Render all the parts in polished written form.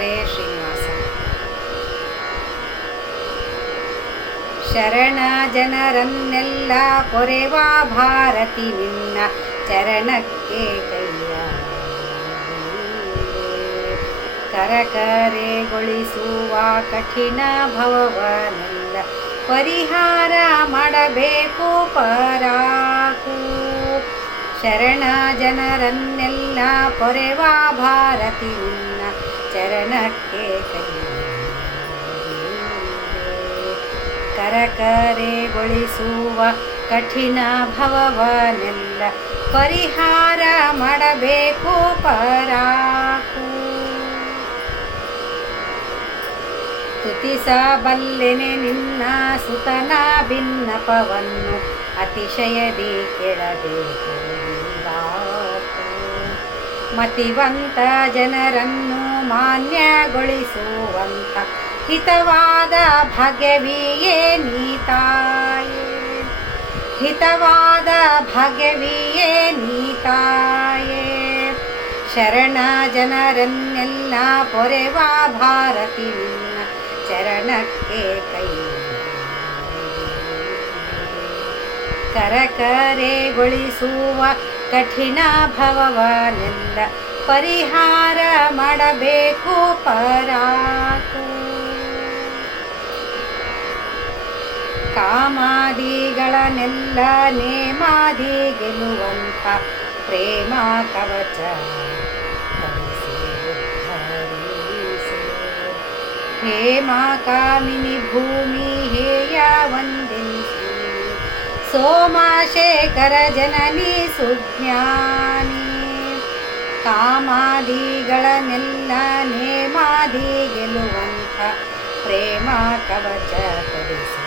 ಹರೇ ಶ್ರೀನಿವಾಸ. ಶರಣ ಜನರನ್ನೆಲ್ಲ ಪೊರೆವ ಭಾರತಿ ನಿನ್ನ ಚರಣಕ್ಕೆ ಕೈಯ ಕರಕರೆಗೊಳಿಸುವ ಕಠಿಣ ಭವವನ್ನೆಲ್ಲ ಪರಿಹಾರ ಮಾಡಬೇಕು ಪರಾಕು. ಶರಣ ಜನರನ್ನೆಲ್ಲ ಪೊರೆವ ಭಾರತಿ ನಿನ್ನ ಚರಣಕ್ಕೆ ಕೈಯ ಕರಕರೆಗೊಳಿಸುವ ಕಠಿಣ ಭವವನ್ನೆಲ್ಲ ಪರಿಹಾರ ಮಾಡಬೇಕು ಪರಾಕು. ಸ್ತುತಿಸಬಲ್ಲೆನೆ ನಿನ್ನ ಸುತನ ಭಿನ್ನಪವನ್ನು ಅತಿಶಯದಿ ಕೇಳಬೇಕು. ಮತಿವಂತ ಜನರನ್ನು ಮಾನ್ಯಗೊಳಿಸುವಂತ ಹಿತವಾದ ಭಾಗ್ಯವಿಯೇ ನೀತಾಯೇ. ಹಿತವಾದ ಭಾಗ್ಯವಿಯೇ ನೀತಾಯೇ. ಶರಣ ಜನರನ್ನೆಲ್ಲ ಪೊರೆವ ಭಾರತಿ ನಿನ್ನ ಚರಣಕ್ಕೆ ಕೈ ಕರಕರೆಗೊಳಿಸುವ ಕಠಿಣ ಭವವನ್ನೆಲ್ಲ ಪರಿಹಾರ ಮಾಡಬೇಕು ಪರಾಕು. ಕಾಮಾದಿಗಳನ್ನೆಲ್ಲ ನೇಮಾದಿ ಗೆಲ್ಲುವಂಥ ಪ್ರೇಮ ಕವಚ ಹೇಮ ಕಾಮಿನಿ ಭೂಮಿ ಹೇಯ ವಂದಿಸಿ ಸೋಮಶೇಖರ ಜನನಿ ಸುಜ್ಞಾನಿ. ಕಾಮಾದಿಗಳನ್ನೆಲ್ಲ ನೇಮಾದಿ ಗೆಲ್ಲುವಂಥ ಪ್ರೇಮ ಕವಚ ತರಿಸಿ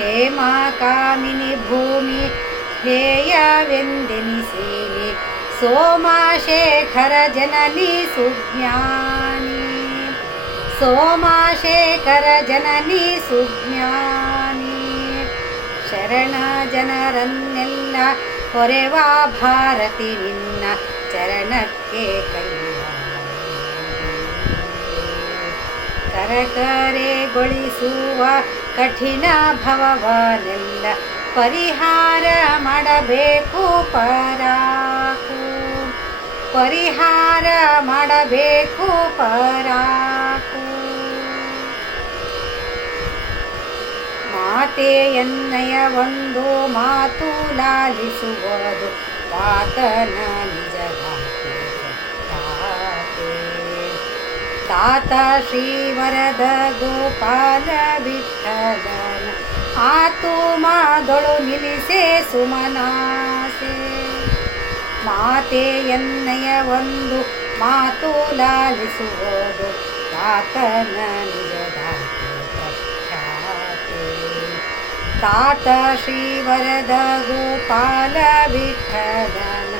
ಹೇಮ ಕಾಮಿನಿ ಭೂಮಿ ಹೇಯವೆಂದೆನಿಸೀನಿ ಸೋಮಶೇಖರ ಜನನಿ ಸುಜ್ಞಾನಿ. ಸೋಮಶೇಖರ ಜನನಿ ಸುಜ್ಞಾನಿ. ಶರಣ ಜನರನ್ನೆಲ್ಲ ಪೊರೆವ ಭಾರತಿ ನಿನ್ನ ಚರಣಕ್ಕೆ ಕೈಯ ಕರಕರೆಗೊಳಿಸುವ ಕಠಿಣ ಭವವನ್ನೆಲ್ಲ ಪರಿಹಾರ ಮಾಡಬೇಕು ಪರಾಕು. ಪರಿಹಾರ ಮಾಡಬೇಕು ಪರಾಕು. ಮಾತೆಯನ್ನಯ ಒಂದು ಮಾತು ಲಾಲಿಸುವುದು ವಾತನ ನಿಜ ತಾತ ಶ್ರೀವರದ ಗೋಪಾಲ ವಿಠಲನ ಆತುಮದೊಳು ನಿಲ್ಲಿಸೆ ಸುಮನಾಸೆ. ಮಾತೆಯನ್ನಯ ಒಂದು ಮಾತು ಲಾಲಿಸುವುದು ತಾತನ ನಿಜದಾತೆ ಪ್ರಖ್ಯಾತೆ. ತಾತ ಶ್ರೀವರದ ಗೋಪಾಲ ವಿಠಲನ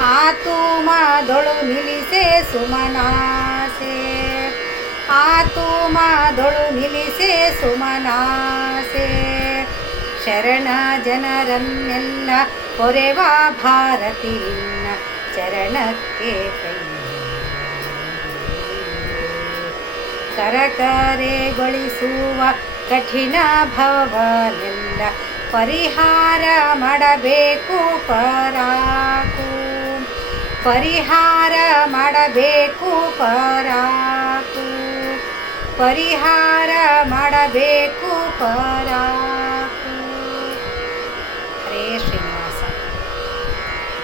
ಆತುಮದೊಳು ನಿಲ್ಲಿಸೆ ಸುಮನಾಸೆ. ಆತುಮದೊಳು ನಿಲ್ಲಿಸೆ ಸುಮನಾಸೆ. ಶರಣ ಜನರನ್ನೆಲ್ಲ ಪೊರೆವ ಭಾರತಿ ನಿನ್ನ ಚರಣಕ್ಕೆ ಕೈ ಕರಕರೆಗೊಳಿಸುವ ಕಠಿಣ ಭವವನ್ನೆಲ್ಲ ಪರಿಹಾರ ಮಾಡಬೇಕು ಪರಾಕು. ಪರಿಹಾರ ಮಾಡಬೇಕು ಪರಾಕು. ಪರಿಹಾರ ಮಾಡಬೇಕು